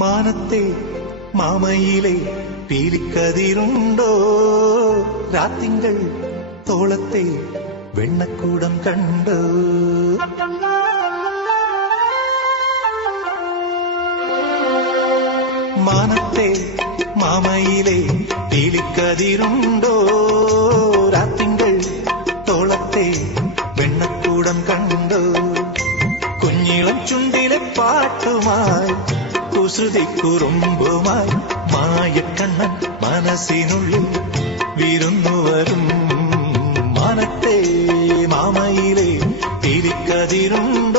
മാനത്തെ മാമയിലെ പീലിക്കതിരുണ്ടോ രാത്തിങ്കൾ തോളത്തെ വെണ്ണക്കൂടം കണ്ടോ മാനത്തെ മാമയിലെ പീലിക്കതിരുണ്ടോ രാത്തിങ്കൾ തോളത്തെ വെണ്ണക്കൂടം കണ്ടോ കുഞ്ഞിളം ചുണ്ടിലെ പാട്ടുമായി കുസൃതി കുറുമ്പുമായി മായക്കണ്ണൻ മനസ്സിനുള്ളിൽ വിരുന്നുവരും മാനത്തെ മാമയിലെ പീലിക്കതിരുണ്ടോ